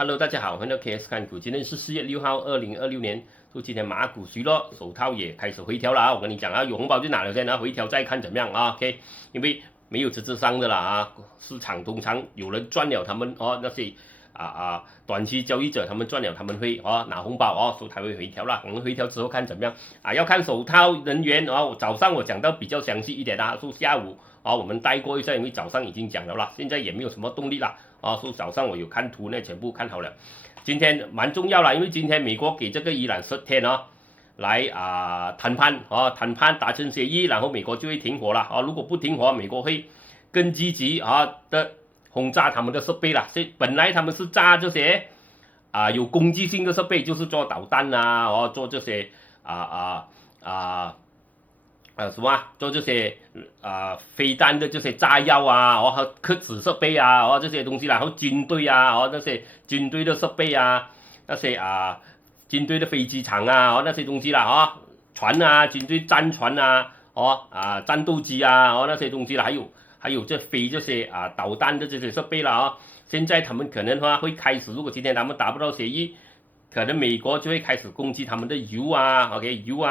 Hello，大家好，欢迎到 KS 看股。今天是4月6号，2026年。今天马股随落，手套也开始回调了啊！我跟你讲啊，有红包就拿了先啊，回调再看怎么样啊 ？OK， 因为没有实质上的啦啊，市场通常有人赚了，他们那些短期交易者他们赚了，他们会拿红包所以才会回调啦。我们回调之后看怎么样啊？要看手套人员早上我讲到比较详细一点啦，说下午我们带过一下，因为早上已经讲了啦，现在也没有什么动力啦说早上我有看图呢，全部看好了。今天蛮重要啦，因为今天美国给这个伊朗10天来谈判谈判达成协议，然后美国就会停火了如果不停火，美国会更积极的轰炸他们的设备啦。本来他们是炸这些有攻击性的设备，就是做导弹做这些什么做这些飞弹的这些炸药和核子设备这些东西啦，然后军队那些军队的设备那些军队的飞机场那些东西啦船军队战船战斗机那些东西啦，还有飞这些导弹的这些设备啦现在他们可能会开始，如果今天他们达不到协议，可能美国就会开始攻击他们的油油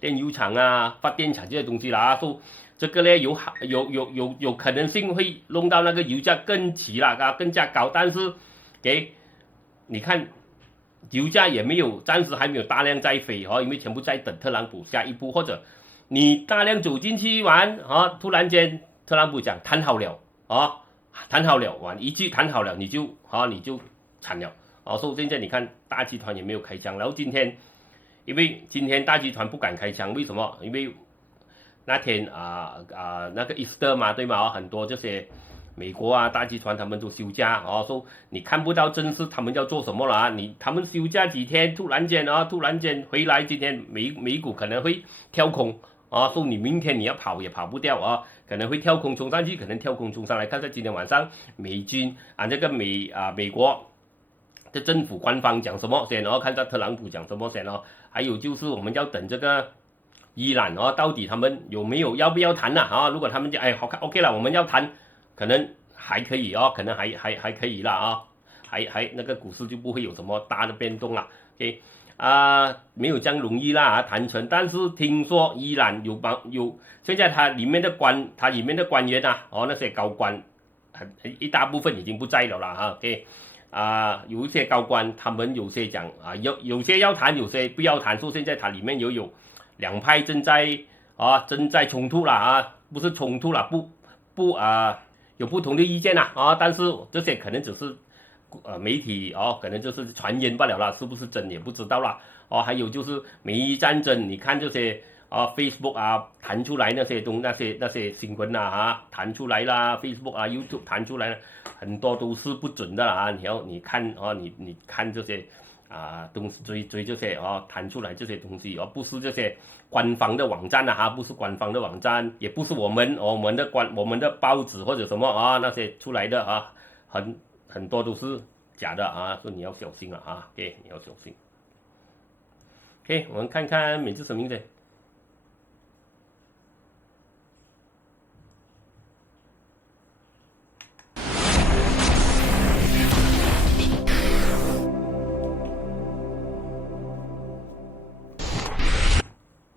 炼油厂发电厂这些东西啦所以这个呢有可能性会弄到那个油价更起了更加高，但是你看油价也没有，暂时还没有大量在飞因为全部在等特朗普下一步，或者你大量走进去玩突然间特朗普讲谈好了谈好了一句谈好了，你就惨了所以现在你看大集团也没有开枪，然后因为今天大集团不敢开枪，为什么？因为那天那个 Easter 嘛，对吗？很多这些美国大集团他们都休假所以你看不到正式他们要做什么了他们休假几天，突然间回来，今天美股可能会跳空所以你明天你要跑也跑不掉可能会跳空冲上去，可能跳空冲上来。看在今天晚上美军这个美国的政府官方讲什么先看到特朗普讲什么先还有就是我们要等这个伊朗到底他们有没有要不要谈如果他们讲好看 OK 了，我们要谈，可能还可以可能还可以了还那个股市就不会有什么大的变动了 OK 没有这样容易啦谈成。但是听说伊朗有现在它里面的官员那些高官一大部分已经不在了啦OK 有一些高官他们有些讲有些要谈，有些不要谈，说现在它里面有两派正在冲突啦不是冲突啦，有不同的意见但是这些可能只是媒体可能就是传言罢了啦，是不是真也不知道啦还有就是美伊战争，你看这些Facebook 弹出来那些新闻弹出来啦 ，Facebook YouTube 弹出来了，很多都是不准的啦你看你看这些东西追这些弹出来这些东西不是这些官方的网站不是官方的网站，也不是我们的报纸或者什么那些出来的很多都是假的所以你要小心了OK 你要小心。OK 我们看看美资什么的。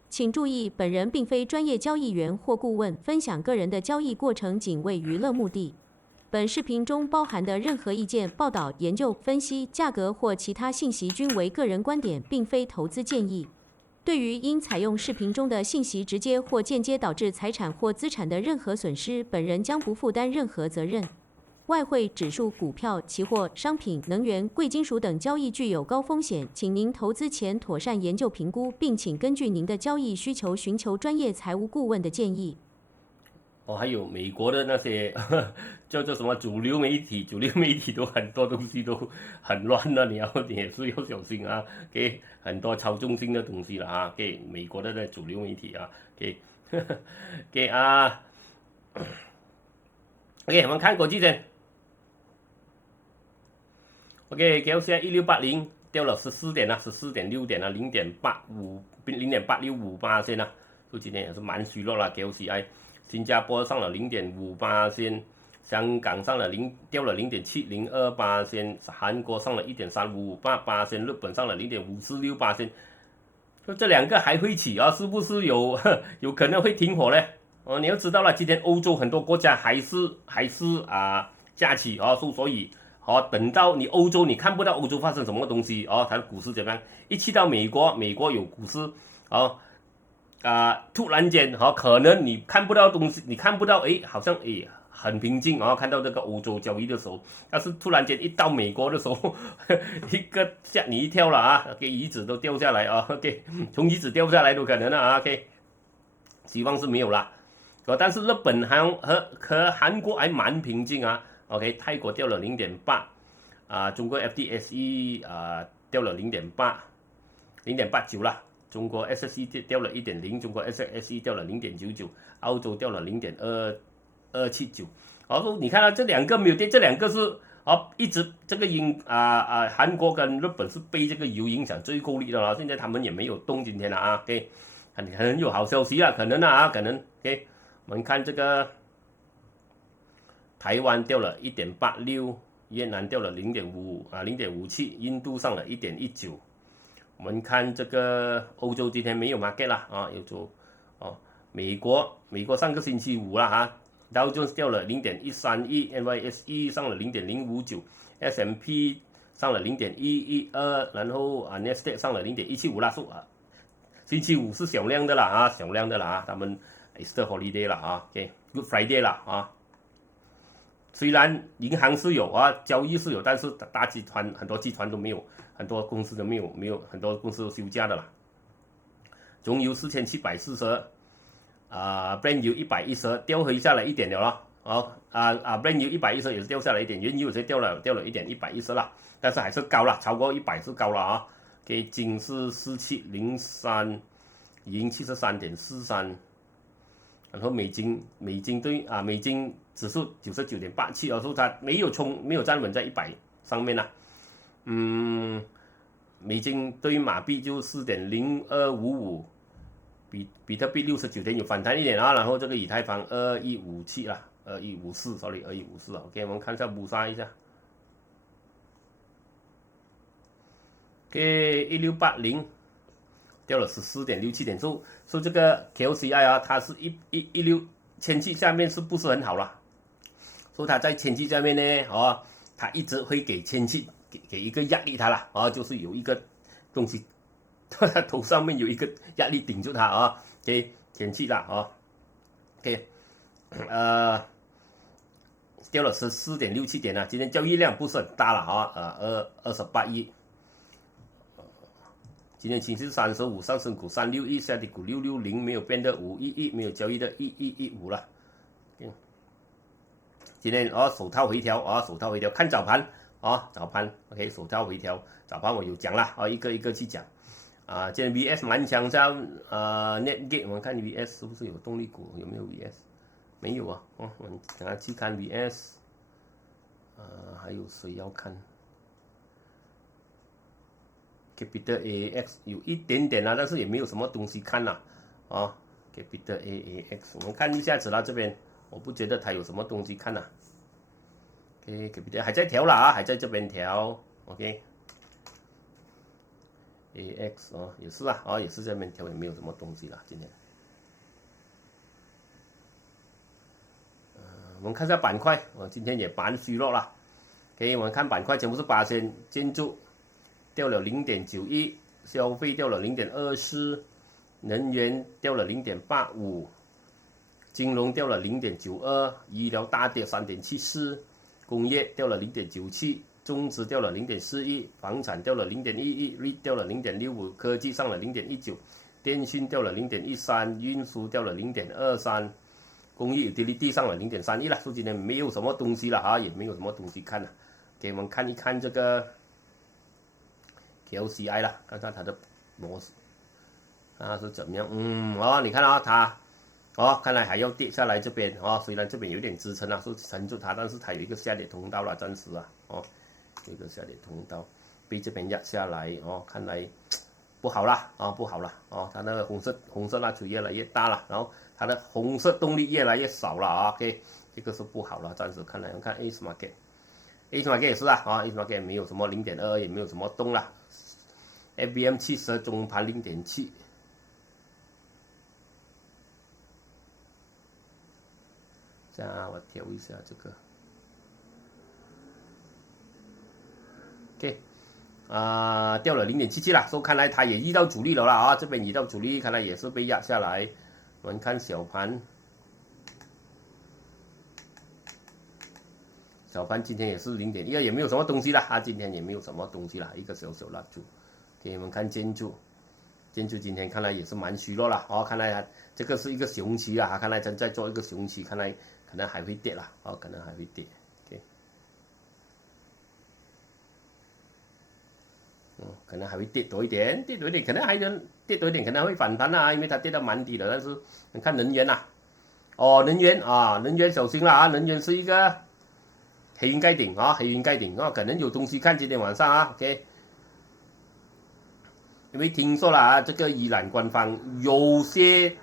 请注意，本人并非专业交易员或顾问，分享个人的交易过程仅为娱乐目的。本视频中包含的任何意见、报道、研究、分析、价格或其他信息均为个人观点，并非投资建议。对于因采用视频中的信息直接或间接导致财产或资产的任何损失，本人将不负担任何责任。外汇、指数、股票、期货、商品、能源、贵金属等交易具有高风险，请您投资前妥善研究评估，并请根据您的交易需求寻求专业财务顾问的建议。还有美国的那些叫做什么主流媒体都很多东西都很乱的，你也是要小心给很多操纵性的东西了给美国的那主流媒体给给OK 我们看国际先。OK， KLCI 1680掉了14点14.6点0.865%所以今天也是蛮虚弱了 KLCI。新加坡上了0.5%，香港掉了0.702%，韩国上了1.358%，日本上了0.546%。说这两个还会起啊，是不是有可能会停火呢？哦，你要知道了，今天欧洲很多国家还是假期啊，所以等到你欧洲，你看不到欧洲发生什么东西哦，它的股市怎么样？一去到美国有股市突然间可能你看不到东西，你看不到好像很平静看到这个欧洲交易的时候，但是突然间一到美国的时候，一个吓你一跳了给椅子都掉下来，OK， 从椅子掉下来都可能OK， 希望是没有啦。但是日本和韩国还蛮平静OK， 泰国掉了0.8中国 FTSE 掉了0.89啦。中国 SSE 掉了1.0， 中国 SSE 掉了0.99， 澳洲掉了0.279。说你看到这两个没有跌，这两个是一直这个韩国跟日本是被这个油影响最够力的了，现在他们也没有动今天了OK， 可能有好消息可能可能 OK， 我们看这个台湾掉了1.86， 越南掉了0.57， 印度上了1.19。我们看这个欧洲今天没有 market 啦有走美国上个星期五啦Dow Jones 掉了0.131， NYSE 上了0.059， S&P 上了0.112， 然后Nasdaq 上了0.175啦，星期五是小量的啦小量的啦他们 Easter holiday 啦OK Good Friday 啦虽然银行是有交易是有，但是大集团很多集团都没有，很多公司都没有，很多公司都休假的啦。中油4740Brent 油110掉回下来一点了Brent 油110也是掉下来一点，原油也掉了一点110啦，但是还是高了，超过100是高了给金是4703，银73.43，然后美金美金指数99.87说它没有站稳在100上面美金对马币就4.0255，比特币69天有反弹一点然后这个以太坊2157啦，2154 OK， 我们看一下补杀一下，OK 1680掉了14.67点，所以这个 KLCI它是16前期下面是不是很好啦？所以它在前期下面呢它一直会给前期给一个压力它啦就是有一个东西它头上面有一个压力顶住它给前期啦OK 掉了14.67点今天交易量不是很大了28亿。今天星期35，上升股361，下跌股660，没有变的511，没有交易的1115了。今天手套回调看早盘早盘 OK， 手套回调，早盘我有讲了一个一个去讲今天 VS 蛮强像Netgate， 我们看 VS 是不是有动力股？有没有 VS？ 没有我们等下去看 VS， 还有谁要看？Capital AAX 有一点点但是也没有什么东西看Capital AAX 我们看一下子这边我不觉得它有什么东西看OK Capital 还在调啦还在这边调 OK AX 也是也是这边调，也没有什么东西啦今天。我们看一下板块今天也蛮虚弱啦OK， 我们看板块全部是8%，建筑掉了0.91，消费掉了0.24，能源掉了0.85，金融掉了0.92，医疗大跌3.74，工业掉了0.97，中资掉了0.41，房产掉了0.11， REIT 掉了0.65，科技上了0.19，电讯掉了0.13，运输掉了0.23，工业 utility 上了0.31了，所以今天没有什么东西了也没有什么东西看了。给我们看一看这个 KLCI 啦，看看它的模式，看它是怎么样。你看它看来还要跌下来这边虽然这边有点支撑是撑住它，但是它有一个下跌通道了，暂时有一个下跌通道被这边压下来看来不好啦不好啦它那个红色蜡烛越来越大了，然后它的红色动力越来越少了OK，这个是不好了，暂时看来，我看 A market，A market 也是啊，A market 没有什么0.22，也没有什么动了 ，FBM 70中盘0.7。这样我调一下这个 ，OK， 掉了0.77了，所以看来它也遇到阻力了啦啊，这边遇到阻力，看来也是被压下来。我们看小盘，小盘今天也是0.1，也没有什么东西了啊，今天也没有什么东西了，一个小小蜡烛。给我们看建筑。建筑今天看来也是蛮虚弱了哦，看来这个是一个熊期啊，看来正在做一个熊期，看来可能还会跌了哦，可能还会跌。OK， 可能还会跌多一点，跌多一点，可能还能跌多一点，可能会反弹啊，因为它跌到蛮低的。但是你看能源呐，哦，能源小心了啊，能源是一个黑云盖顶啊，黑云盖顶啊，可能有东西看今天晚上啊 ，OK。因为听说了啊，这个伊朗官方有些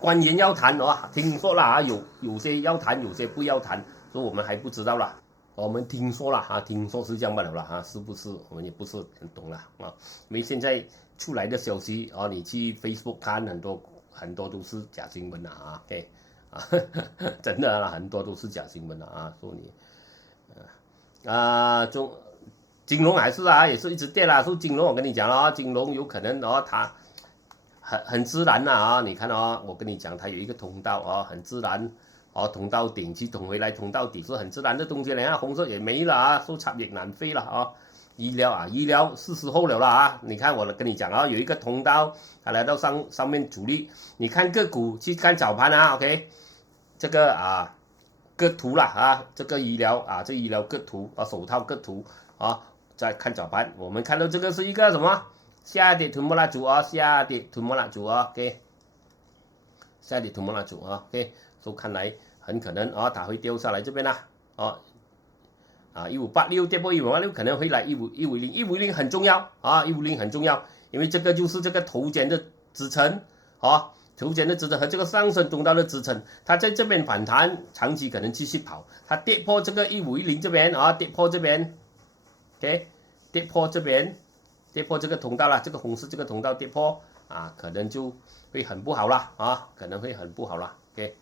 官员要谈哦，听说了啊，有些要谈，有些不要谈，所以我们还不知道啦。我们听说了啊，听说是这样罢了啦啊，是不是我们也不是很懂了啊。因为现在出来的消息啊，你去 Facebook 看很多都是假新闻啊 ，OK 啊，真的啦，很多都是假新闻啊，说你金融还是啊，也是一直跌啦。说金融，我跟你讲了啊，金融有可能哦，它很自然啊。你看哦，我跟你讲，它有一个通道啊，很自然哦，通到顶去通回来，通到底是很自然的东西。你看红色也没了啊，说插也难飞了啊。医疗是时候了啦啊！你看我跟你讲啊，有一个通道，它来到上面阻力。你看个股去看早盘啊 ，OK， 这个啊个图啦啊，这个医疗啊，这医疗个图啊，手套个图啊。再看早盘，我们看到这个是一个什么下跌吞没蜡烛啊，下跌吞没蜡烛啊 ，OK， 下跌吞没蜡烛啊 ，OK， 所以看来很可能啊，它会掉下来这边啦，啊，1586跌破1586可能会来150很重要啊，150很重要，因为这个就是这个头肩的支撑啊，头肩的支撑和这个上升通道的支撑，它在这边反弹，长期可能继续跑，它跌破这个1510这边啊，跌破这边。OK， 跌破这边，跌破这个通道了，这个红色这个通道跌破啊，可能就会很不好了啊，可能会很不好了。OK，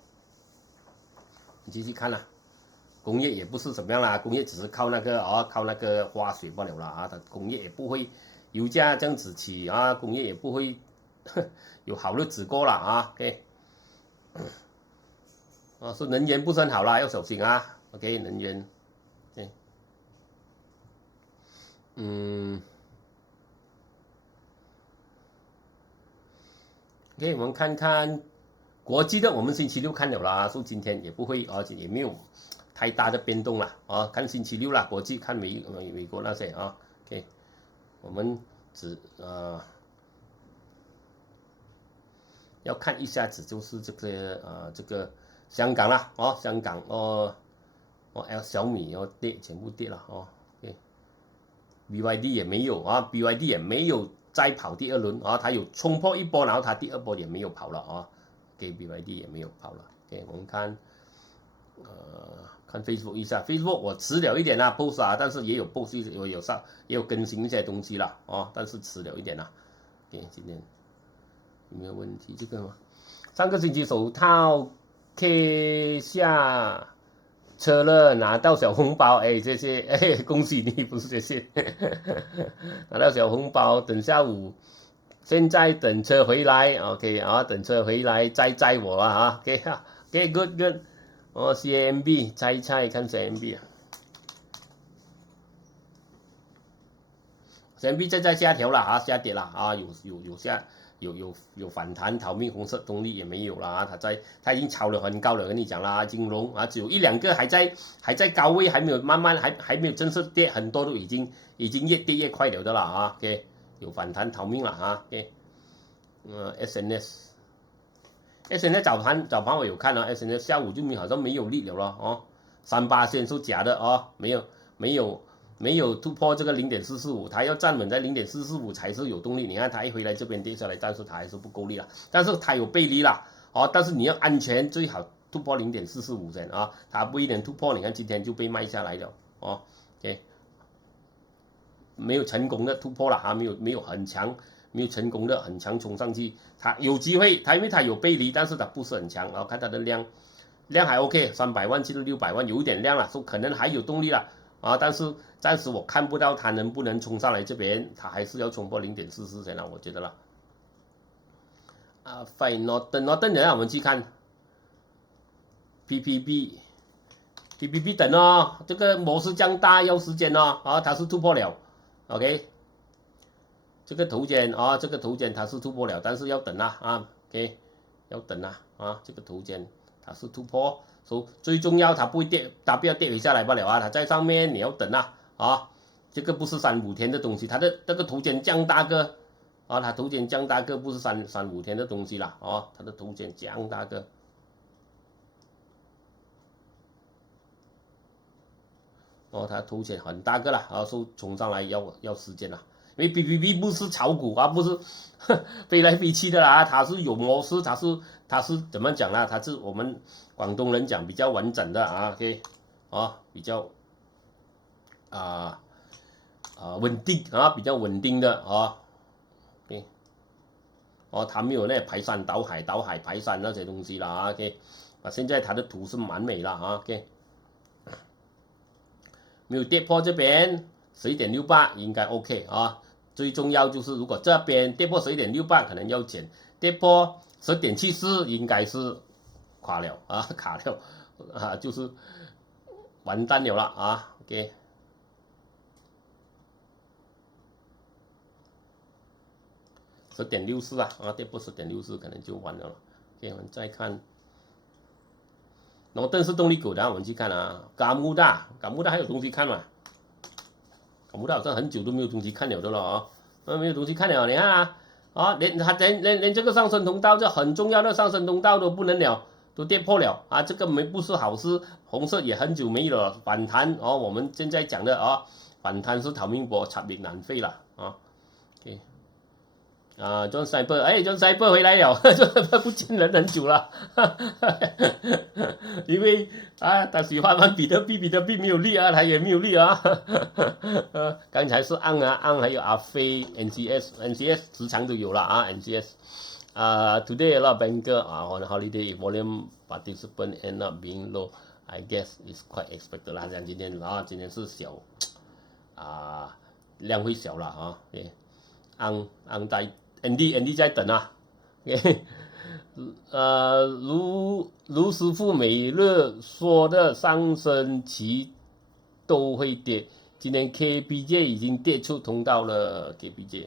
你继续看啦，工业也不是怎么样啦，工业只是靠那个化学罢了啦啊，它工业也不会油价这样子起啊，工业也不会有好日子过了啊。OK， 说能源不是很好啦，要小心啊。OK， 能源。OK， 我们看看国际的，我们星期六看了啦，说今天也不会，而且也没有太大的变动了啊。看星期六啦，国际看美国那些啊。OK， 我们要看一下子就是这个香港啦，哦，香港小米跌，全部跌了哦。BYD 也没有啊 ，BYD 也没有再跑第二轮啊，它有冲破一波，然后它第二波也没有跑了啊，给 BYD 也没有跑了。OK， 我们看看 Facebook 一下 ，Facebook 我迟了一点啦 ，post 啊，但是也有 post 也有更新一些东西啦啊，但是迟了一点啦。OK， 今天有没有问题？这个吗？上个星期手套 K 下。车了，拿到小红包，哎，谢谢，哎，恭喜你，不是谢谢，拿到小红包，等下午，现在等车回来 ，OK 啊，等车回来再载我啊 ，OK，good good， 哦 ，CMB 猜看 CMB 啊 ，CMB 在下调了啊，下跌了啊，有反弹，逃命红色动力也没有了啊，它已经超了很高了，跟你讲啦，金融啊，只有一两个还在高位，还没有慢慢还没有正式跌，很多都已经越跌越快了的了啊 ，OK， 有反弹逃命了啊 ，OK， SNS 早盘我有看了 ，SNS 下午就好像没有力了咯哦，38线是假的哦，没有突破这个0.445，它要站稳在0.445才是有动力。你看它一回来这边跌下来，但是它还是不够力了，但是它有背离了哦。但是你要安全最好突破0.445钱啊，它不一点突破，你看今天就被卖下来了哦，OK， 没有成功的突破了啊，没有很强，没有成功的很强冲上去，它有机会，它因为它有背离，但是它不是很强，然后看它的量还 OK，300万进入600万，有一点量了，说可能还有动力了啊，但是暂时我看不到它能不能冲上来这边，它还是要冲破0.44钱了，我觉得了。啊，Norton 人我们去看 PPB 等哦，这个模式降大要时间哦，啊，它是突破了 ，OK， 这个头肩啊，这个头肩它是突破了，但是要等啊 ，OK， 要等啊，这个头肩它是突破，所以最重要它不会跌，它不要跌回下来罢了啊，它在上面你要等啊，这个不是3-5天的东西，它的这个头肩降大个。啊，它头肩降大个不是3-5天的东西啦，哦，它的头肩降大个，哦，它头肩很大个啦，然后冲上来要时间啦，因为 BBB 不是炒股啊，不是飞来飞去的啦，它是有模式，它是怎么讲呢？它是我们广东人讲比较完整的啊 ，OK， 啊，比较稳定啊，比较稳定的啊。哦，它没有那排山倒海、排山那些东西啦啊 ，OK， 啊，现在它的图是蛮美啦啊 ，OK， 没有跌破这边11.68应该 OK 啊，最重要就是如果这边跌破11.68可能要减，跌破10.74应该是垮了啊，卡了啊，就是完蛋了啊 ，OK。10.64啊，跌破10.64可能就完了。OK， 我们再看，然后邓氏动力股的，我们去看啊，嘎木大还有东西看嘛？嘎木大好像很久都没有东西看了的了啊，没有东西看了，你看连这个上升通道，这很重要的上升通道都不能了，都跌破了啊，这个不是好事。红色也很久没有了反弹哦，我们现在讲的啊，反弹是逃命波，插力难废了啊。OK。啊，John Sniper， 哎，John Sniper 回来了，John Sniper 不见人很久了，因为啊，他喜欢玩比特币没有力啊，他也没有力啊，刚才是昂还有阿飞 NCS 时常都有了啊 NCS， today a lot of banker on holiday volume participant end up being low, I guess is quite expected 啦，像今天是小量会小了啊，对，昂在。Andy 在等啊，卢师傅每日说的上升期都会跌，今天 KBJ 已经跌出通道了 ，KBJ。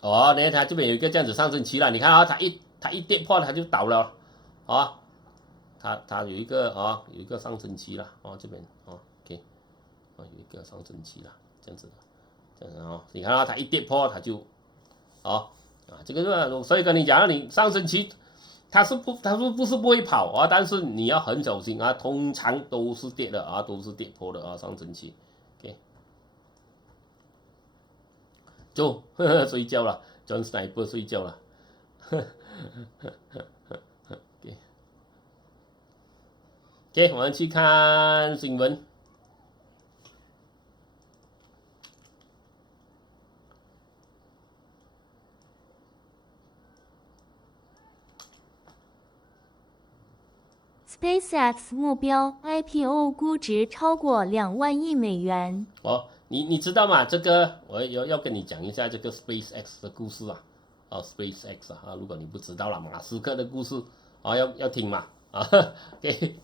哦，你看它这边有一个这样子上升期了，你看啊，它一跌破它就倒了，啊，它有一个上升期了，哦这边哦 ，OK。有一个上升期了，这样子的，你看它一跌破它就，这个所以跟你讲，你上升期它不是不会跑啊，但是你要很小心啊，通常都是跌的啊，都是跌破的啊，上升期 ，OK， 就睡觉了 ，John Sniper 睡觉了，OK， 我们去看新闻。SpaceX 目标 IPO 估值超过2万亿美元。哦，你知道吗？这个我要跟你讲一下这个 SpaceX 的故事啊。SpaceX 啊，如果你不知道了，马斯克的故事啊，要听嘛啊。OK，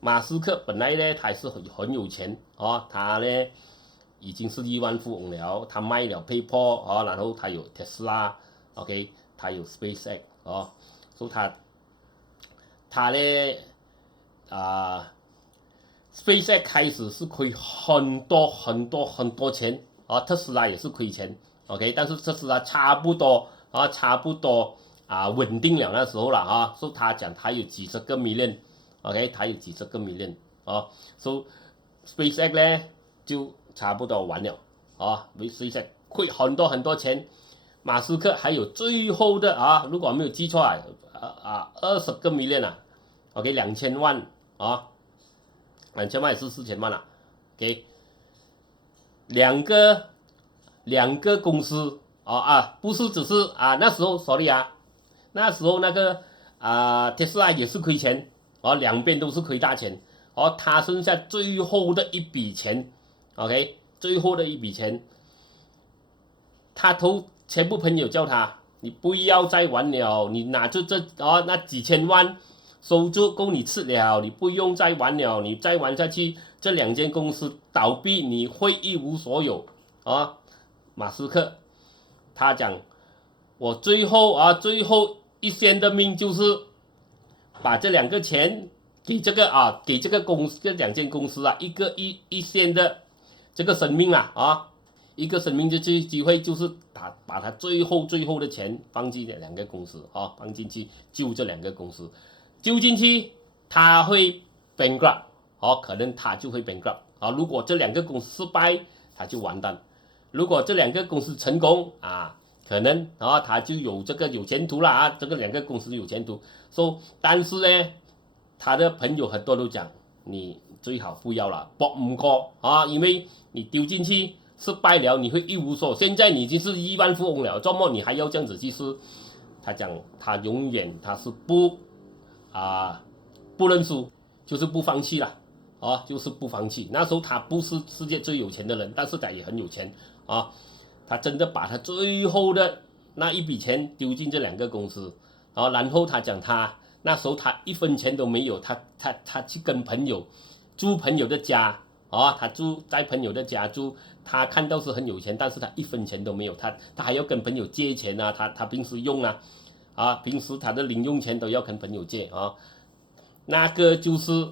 马斯克本来呢，他是很有钱啊，他呢已经是亿万富翁了，他卖了 PayPal 啊，然后他有 Tesla，OK， 他有 SpaceX 啊，所以他呢SpaceX 开始是亏很多钱啊，特斯拉也是亏钱 ，OK， 但是特斯拉差不多稳定了那时候了啊，所以他讲他有几十个 million，OK， 他有几十个 million 啊，所以 SpaceX 呢就差不多完了啊，SpaceX 亏很多钱，马斯克还有最后的啊，如果没有记错20个 million 啊，OK 2000万啊，2000万也是4000万了，OK 两个公司不是只是那时候 sorry 那时候那个特斯拉也是亏钱两边都是亏大钱他剩下最后的一笔钱 ，OK 最后的一笔钱，他全部朋友叫他，你不要再玩了，你拿着那几千万收入够你吃了，你不用再玩了，你再玩下去，这2间公司倒闭，你会一无所有马斯克他讲，我最后一线的命就是把这2个钱给这个公司，这2间公司一个一线的这个生命一个生命的机会，就是把他最后的钱放进2个公司放进去救这2个公司，救进去他会 bankrupt 可能他就会 bankrupt 如果这2个公司失败，他就完蛋。如果这2个公司成功可能他就有前途了这个2个公司有前途。但是呢，他的朋友很多都讲，你最好不要了，搏唔过因为你丢进去失败了，你会一无所有。现在你已经是亿万富翁了，怎么你还要这样子去试？他讲他永远他是不认输，就是不放弃了就是不放弃。那时候他不是世界最有钱的人，但是他也很有钱他真的把他最后的那一笔钱丢进这2个公司然后他讲他那时候他1分钱都没有，他去跟朋友住朋友的家他住在朋友的家住，他看到是很有钱，但是他1分钱都没有，他还要跟朋友借钱他平时用平时他的零用钱都要跟朋友借那个就是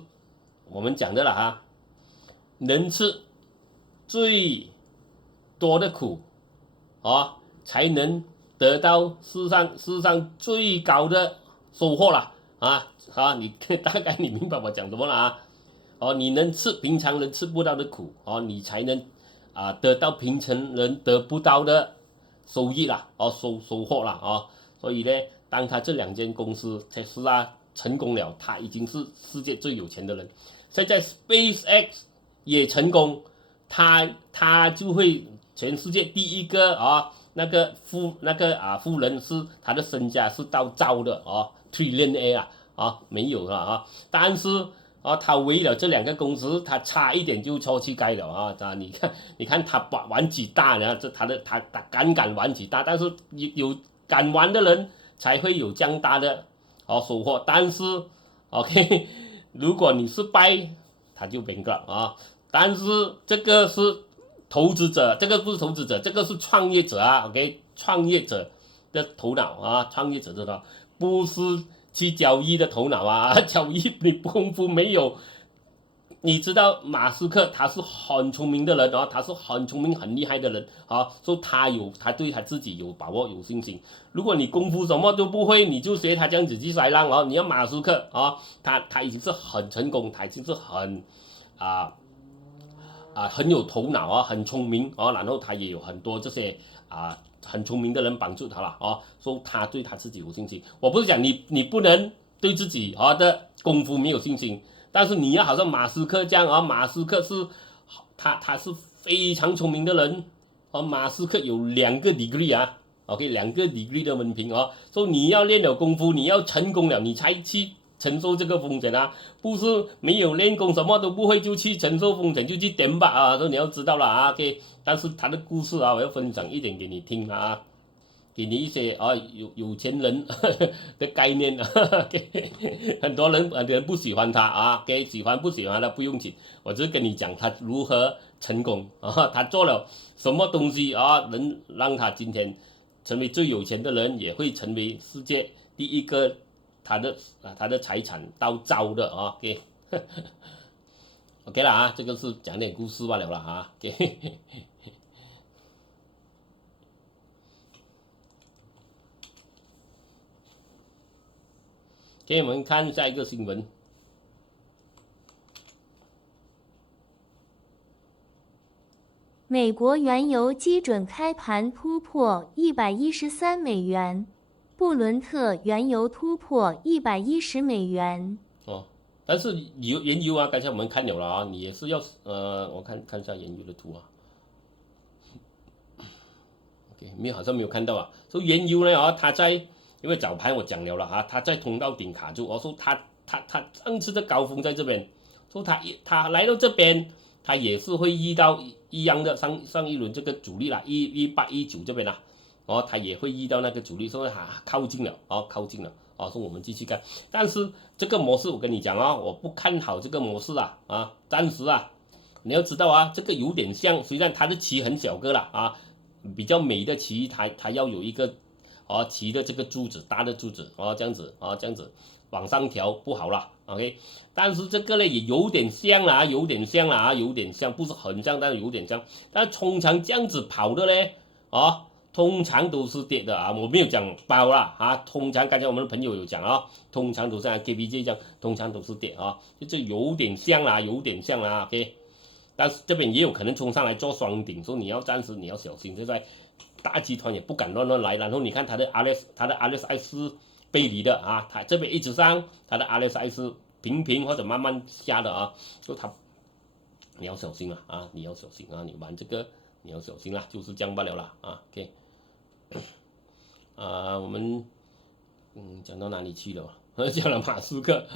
我们讲的了能吃最多的苦才能得到世上最高的收获了你大概你明白我讲什么了你能吃平常人吃不到的苦你才能得到平常人得不到的收益啦收获啦所以呢，当他这2间公司特斯拉成功了，他已经是世界最有钱的人。现在 SpaceX 也成功，他就会全世界第一个那个富人是他的身价是到兆的trillionaire没有了但是他为了这2个公司，他差一点就错去盖了你看他玩几大呢？他敢玩几大，但是有敢玩的人才会有这样大的收获。但是 OK， 如果你失败，他就 bankrupt 但是这个是投资者，这个不是投资者，这个是创业者OK， 创业者的头脑创业者的头脑，不是去交易的头脑交易你功夫没有。你知道马斯克他是很聪明的人他是很聪明很厉害的人所以他对他自己有把握有信心。如果你功夫什么都不会，你就学他这样子去甩浪你要马斯克他已经是很成功，他已经是很很有头脑很聪明然后他也有很多这些很聪明的人帮助他了所以他对他自己有信心。我不是讲你不能对自己的功夫没有信心，但是你要好像马斯克这样马斯克是他是非常聪明的人马斯克有2个 degree OK 2个 degree 的文凭所以你要练了功夫，你要成功了，你才去承受这个风险不是没有练功什么都不会就去承受风险就去点吧所以你要知道了OK。但是他的故事我要分享一点给你听给你一些有钱人的概念很多人不喜欢他喜欢不喜欢他不用紧，我只是跟你讲他如何成功他做了什么东西能让他今天成为最有钱的人，也会成为世界第一个他的财产到兆的OK OK 了这个是讲点故事罢了啦OK给我们看下一个新闻。美国原油基准开盘突破$113，布伦特原油突破$110。哦，但是原油啊，刚才我们看了了啊，你也是要我看一下原油的图啊。OK， 好像没有看到啊。说原油呢啊，它在因为早盘我讲了啊，它在通道顶卡住，我说它上次的高峰在这边，说它来到这边，它也是会遇到一样的上一轮这个阻力啦，1819这边啦，哦，它也会遇到那个阻力，所以靠近了哦，靠近了哦，说我们继续看，但是这个模式我跟你讲啊，我不看好这个模式啊，暂时啊，你要知道啊，这个有点像，虽然它的旗很小个啦啊，比较美的旗，它要有一个旗的这个柱子，大的柱子这样子这样子往上调不好啦 ，OK， 但是这个呢也有点像啦，有点像，不是很像，但是有点像，但通常这样子跑的呢，通常都是跌的啊，我没有讲包啦啊，通常刚才我们的朋友有讲啊，通常都是像 KPJ 这样，通常都是跌啊，就有点像啦，OK。但是这边也有可能冲上来做双顶，所以你要暂时你要小心。现在大集团也不敢乱来，然后你看它的 RSI 是背离的啊，它这边一直上，它的 RSI 是平或者慢慢下的啊，所以它你要小心了啊，你要小心啊，你玩这个你要小心啦，就是这样罢了啦啊 ，OK， 我们讲到哪里去了？讲了马斯克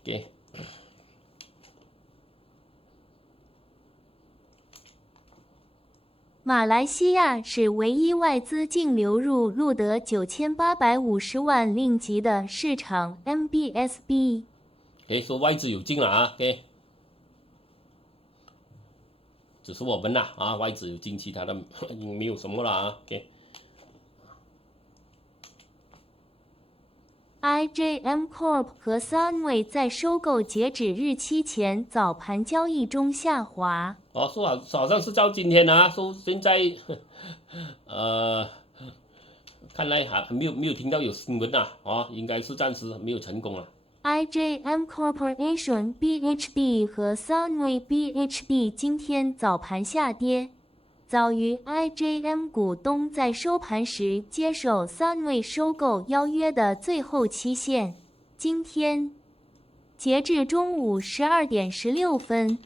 ，OK。马来西亚是唯一外资净流入录得9850万令吉的市场 MBSB。说外资有进了啊，OK， 只是我们啦外资有进，其他的没有什么了啊，OK。IJM Corp 和 Sunway 在收购截止日期前早盘交易中下滑。说好像是到今天啊，说现在看来还没有听到有新闻应该是暂时没有成功了。IJM Corporation BHD 和 Sunway BHD 今天早盘下跌，早于 IJM 股东在收盘时接受 Sunway 收购邀约的最后期限。今天，截至中午12点16分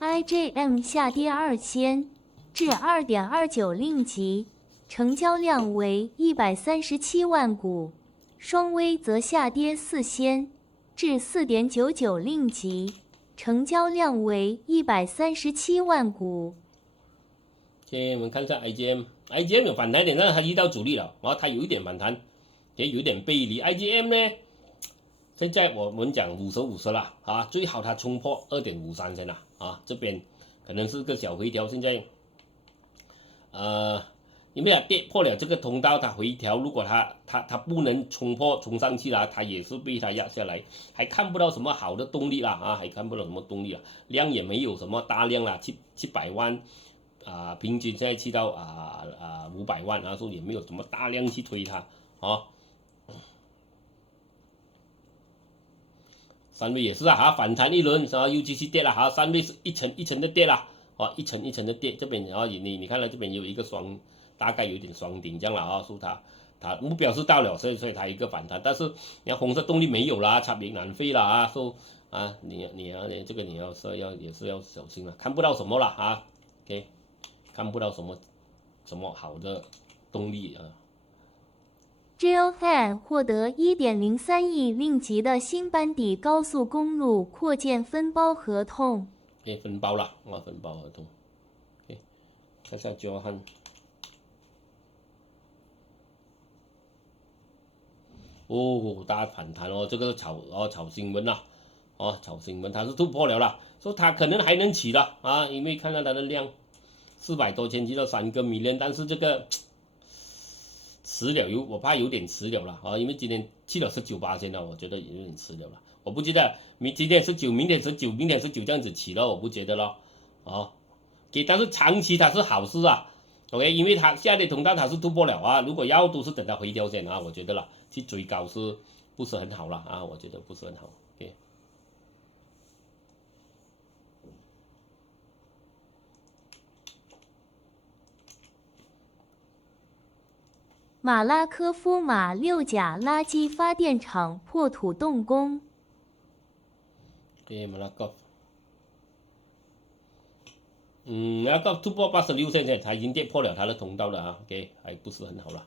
，IJM 下跌2仙，至 2.29 令吉，成交量为137万股；双微则下跌4仙，至 4.99 令吉，成交量为137万股。OK， 我们看一下 IJM 有反弹点，但是它遇到阻力了，它有一点反弹，也有点背离。IJM 呢，现在我们讲50了最好它冲破 2.53 先啦这边可能是个小回调，现在因为它跌破了这个通道，它回调，如果它不能冲上去了，它也是被它压下来，还看不到什么好的动力啦还看不到什么动力了，量也没有什么大量啦，700万。平均现在去到500万所以也没有什么大量去推它三位也是反弹一轮又继续跌了三位是一层一层的跌了一层一层的跌，这边你看到这边有一个大概有点双顶这样了说它目标是到了，所以它一个反弹，但是你看红色动力没有啦，差别难飞了说你这个你也是要小心了，看不到什么了OK。看不到什么好的动力Railhead 获得 1.03 亿令吉的新班底高速公路扩建分包合同。分包了分包合同。看一下 Johan。大反弹这个炒新闻啦炒新闻，它是突破了啦，说它可能还能起的因为看到它的量。400多千去到3个million，但是这个迟了我怕有点迟了啦因为今天去了19%了，我觉得有点迟了啦，我不觉得今天19，明天19，明天19这样子起了，我不觉得咯但是长期它是好事OK， 因为它下跌通道它是突破了如果要都是等它回调先我觉得啦，去追高是不是很好啦我觉得不是很好。OK。马拉科夫马六甲垃圾发电厂破土动工。马拉科夫。那个突破86现在它已经跌破了它的通道了啊，OK， 还不是很好了。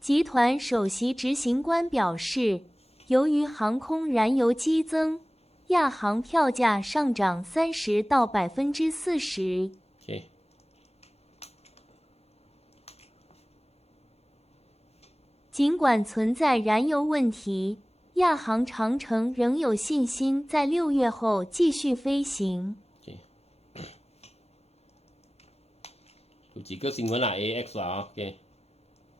集团首席执行官表示，由于航空燃油激增，亚航票价上涨30%到40%。尽管存在燃油问题，亚航长城仍有信心在6月后继续飞行。有几个新闻啊 ，AX 啊 ，OK。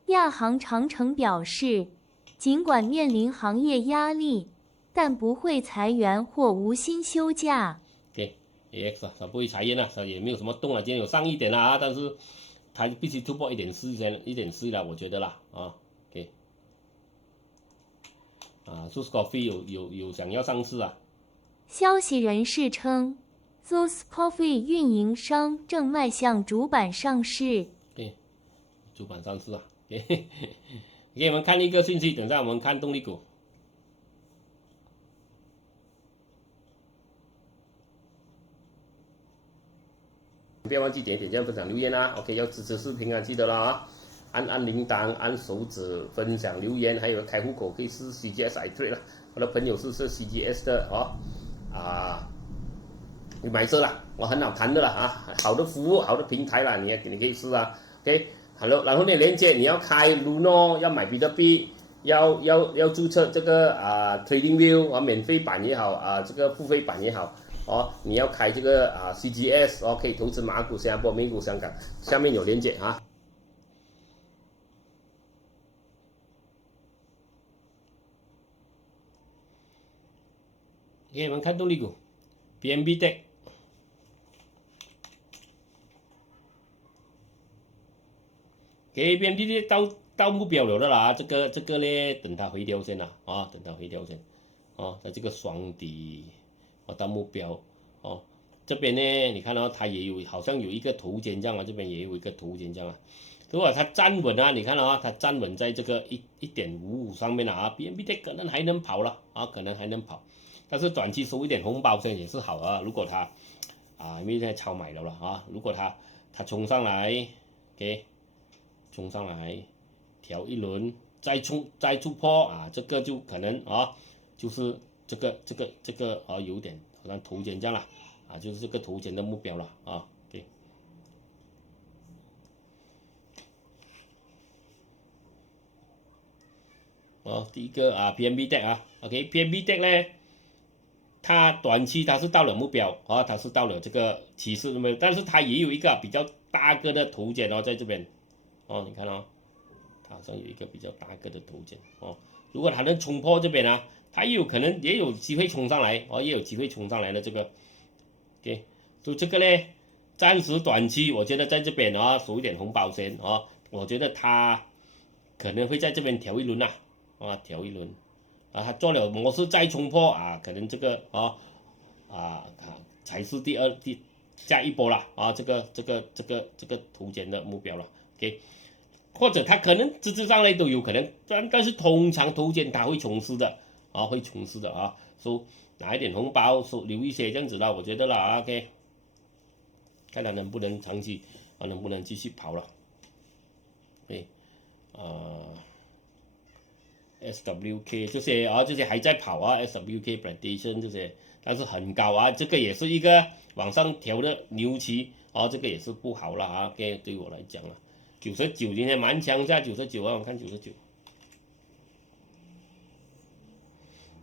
亚航长城表示，尽管面临行业压力，但不会裁员或无薪休假。AX 啊，它不会裁员啊，它也没有什么动啊，今天有上一点啊，但是它必须突破1.4了，我觉得啦啊。Zeus Coffee 有想要上市啊。消息人士称 ，Zeus Coffee 运营商正迈向主板上市。主板上市啊。给我们看一个信息，等下我们看动力股。不要忘记点赞、分享、留言啊 ！OK， 要支持视频啊，记得了啊！按铃铛，按手指分享留言，还有开户口可以试 CGS iTrade 了。我的朋友是 CGS 的哦，你买车啦，我很好谈的啦啊，好的服务，好的平台啦，你可以试啊 ，OK。然后呢，连接你要开 Luno， 要买比特币，要注册这个Trading View 啊，免费版也好这个付费版也好哦，你要开这个CGS 哦，可以投资马股、新加坡、美股、香港，下面有连接啊。给我们看动力股 ，BNB Tech。BNB 到目标了的啦，这个呢，等它回调先啦，等它回调先，在这个双底，到目标，这边呢，你看到它也有好像有一个头肩这样啊，这边也有一个头肩这样啊，如果它站稳啊，你看到它站稳在这个1.55上面了啊，BNB Tech 可能还能跑了可能还能跑，但是短期收一点红包先也是好啊，如果它因为现在超买了啊，如果它冲上来，OK。冲上来，调一轮，再突破这个就可能就是这个有点好像头肩这样啦就是这个头肩的目标了对。第一个PNB Tech OK，PNB Tech 呢，它短期它是到了目标它是到了这个趋势那么，但是它也有一个比较大个的头肩在这边。你看它好像有一个比较大个的头肩如果它能冲破这边它也有可能也有机会冲上来也有机会冲上来的这个 ，OK， 就这个呢，暂时短期我觉得在这边收一点红包先我觉得它可能会在这边调一轮调一轮它做了模式再冲破可能这个才是下一波了这个头肩的目标了 ，OK。或者它可能直直上来都有可能，但是通常头肩它会冲刺的会冲刺的拿一点红包留一些这样子啦，我觉得啦 ，OK， 看它能不能长期能不能继续跑了，对，SWK 这些还在跑SWK Plantation 这些，但是很高这个也是一个往上调的牛期这个也是不好了，OK， 对我来讲了。99今天蛮强下99我看99。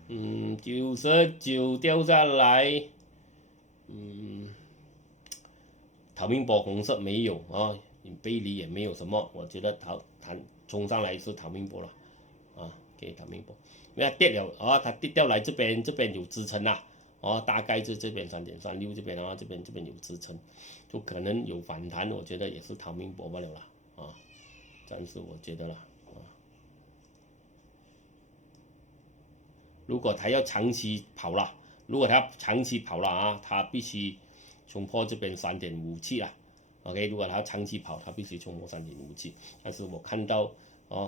99掉下来，逃命波红色没有背离也没有什么，我觉得它冲上来是逃命波了给逃命波，因为它跌了它跌掉来这边有支撑大概是这边3.36这边这边有支撑，就可能有反弹，我觉得也是逃命波罢了啦暂时我觉得啦如果他要长期跑了它必须冲破这边3.57 OK， 如果它长期跑，它必须冲破3.57，但是我看到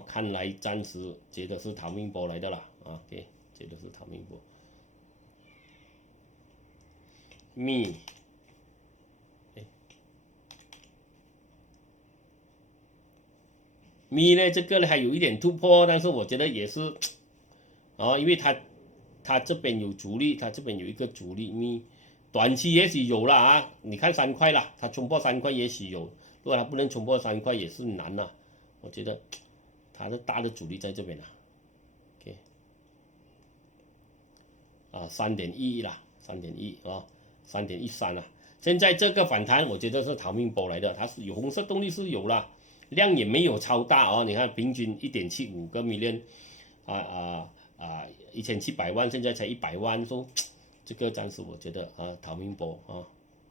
看来暂时觉得是逃命波来的啦，OK， 觉得是逃命波。咪呢，这个呢还有一点突破，但是我觉得也是，因为它这边有阻力，它这边有一个阻力咪，短期也许有了啊，你看3块啦，它冲破3块也许有，如果它不能冲破3块也是难呐，我觉得它的大的阻力在这边啦 ，OK， 3.11啦，3.1啊，3.13啦，现在这个反弹我觉得是逃命波来的，它是有红色动力是有啦。量也没有超大哦，你看平均1.75个 million， 1700万，现在才100万，说这个暂时我觉得逃命波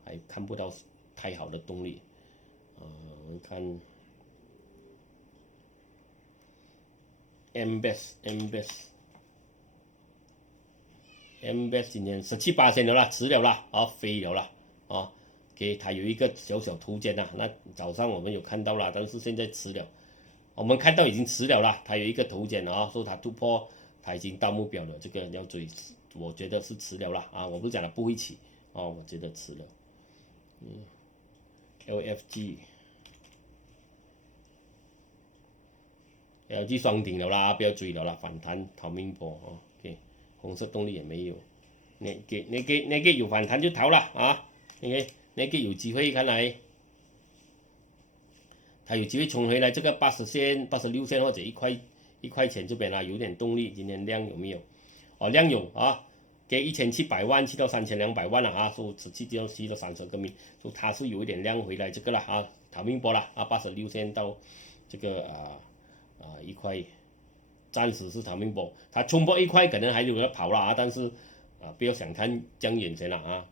还看不到太好的动力，我们看 MBES 今天17%了啦，迟了啦，飞了啦，OK， 它有一个小小图鉴呐，那早上我们有看到了，但是现在迟了，我们看到已经迟了啦，它有一个图鉴说它突破，它已经到目标了，这个要追，我觉得是迟了啦，我不是讲它不会起，我觉得迟了，LG 双顶了啦，不要追了啦，反弹逃命波，OK， 红色动力也没有，那个有反弹就逃了，OK。那个有机会，看来它有机会冲回来这个80线、86线或者1块钱这边有点动力。今天量有没有？量有给1700万去到3200万了说去到30个米，说它是有一点量回来这个了逃命波了86线到这个1块，暂时是逃命波，它冲破1块可能还有的跑了但是不要想看这样远先了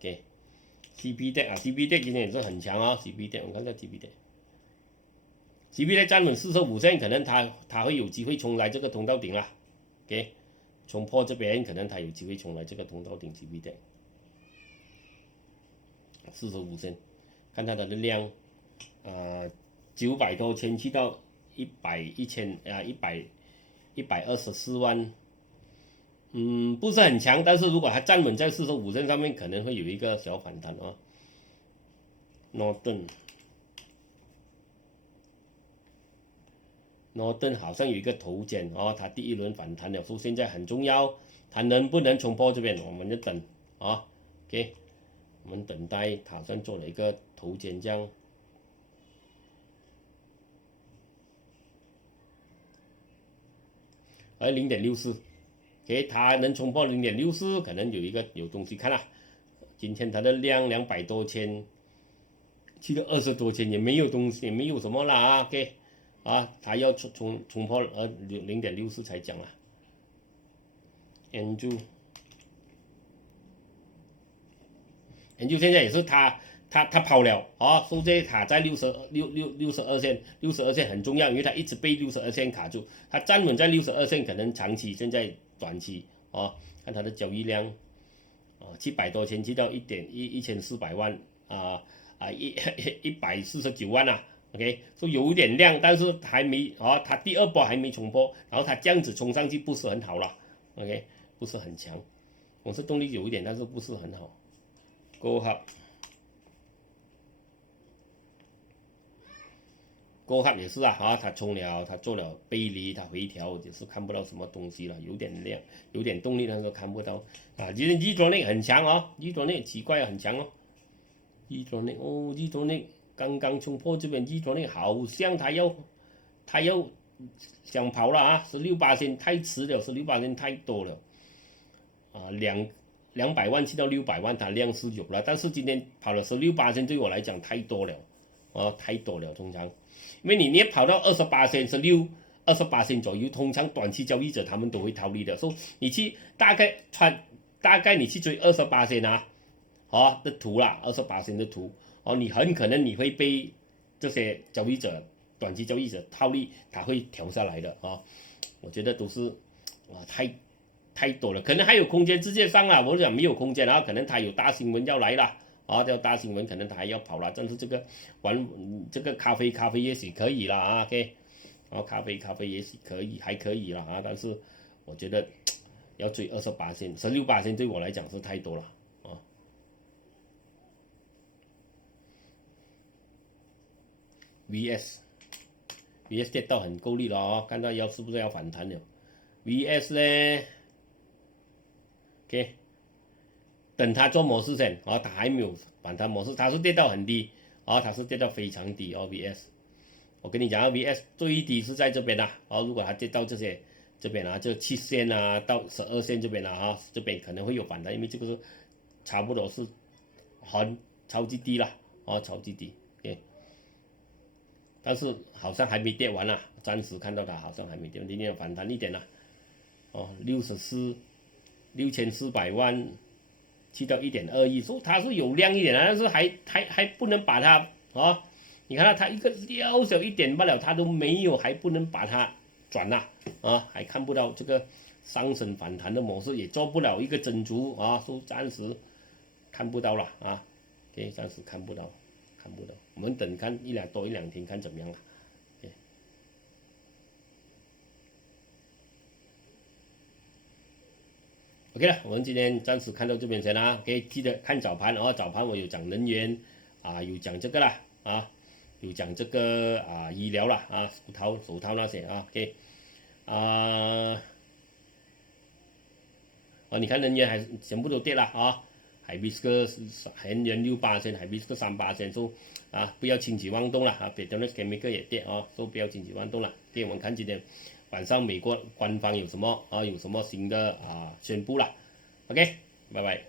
CPD 今天也是很强CPD 我看下 CPD 站稳45线，可能它会有机会冲来这个通道顶啦，OK， 冲破这边可能它有机会冲来这个通道顶 CPD 45线，看它的量900多千去到124万，不是很强，但是如果它站稳在45线上面，可能会有一个小反弹Norton 好像有一个头肩它第一轮反弹了，说现在很重要，它能不能冲破这边，我们就等OK， 我们等待，它好像做了一个头肩这样。0.64， OK， 它能冲破0.64，可能有东西看啦。今天它的量200多千，去到20多千也没有东西，也没有什么啦OK， 它要冲破0.64才讲啦。Angel 现在也是它跑了收这卡在62线很重要，因为它一直被62线卡住，它站稳在62线，可能长期现在短期看它的交易量700多千去到1400万149万OK， 说有一点量，但是还没它第二波还没冲破，然后它这样子冲上去不是很好了 OK， 不是很强，红色动力有一点，但是不是很好。Go Hub 也是它冲了，它做了背离，它回调，就是看不到什么东西了，有点量，有点动力，但是看不到今天 G-Tronic 很强G-Tronic 奇怪很强G-Tronic 刚刚冲破这边 G-Tronic 好像它要想跑了16%太迟了，16%太多了200万去到600万，它量是有了，但是今天跑了16%对我来讲太多了太多了，通常因为你跑到20% 左右，通常短期交易者他们都会逃离的，所以你去大概你去追20%的图啦，20% 的图你很可能你会被这些短期交易者套利，他会调下来的我觉得都是太多了，可能还有空间，世界上我讲没有空间可能他有大新闻要来啦啊，叫大新闻可能他还要跑了，但是这个这个咖啡也许可以了啊，OK， 然后咖啡也许还可以了啊，但是我觉得要追16%对我来讲是太多了啊。VS 跌到很够力了啊，看到是不是要反弹了 ？VS 呢 ？OK， 等它做模式先啊，它还没有反弹模式，它是跌到很低啊，它是跌到非常低哦 VS。我跟你讲，VS 最低是在这边啦，啊，如果它跌到这边啊，就7线啊到12线这边了啊，这边可能会有反弹，因为这个是差不多是超级低了啊，超级低 ，OK。但是好像还没跌完啊，暂时看到它好像还没跌完，今天要反弹一点了，哦，6400万去到1.2亿，所以它是有量一点的，但是还不能把它哦，你看它一个小一点罢了，它都没有，还不能把它转了啊，还看不到这个上升反弹的模式，也做不了一个整足啊，所以暂时看不到了啊，对，暂时看不到。我们等看多一两天看怎么样了。OK 了，我们今天暂时看到这边先啦。OK， 记得看早盘哦，早盘我有讲能源啊，有讲这个啦啊，有讲这个啊医疗啦啊，手套那些啊 ，OK 啊，你看能源还全部都跌了啊。海比斯克能源6%，海比斯克3%，说啊不要轻举妄动了啊，别的那 chemical 也跌啊，说不要轻举妄动了。OK， 我们看今天晚上美国官方有什么新的宣布了 ？OK， 拜拜。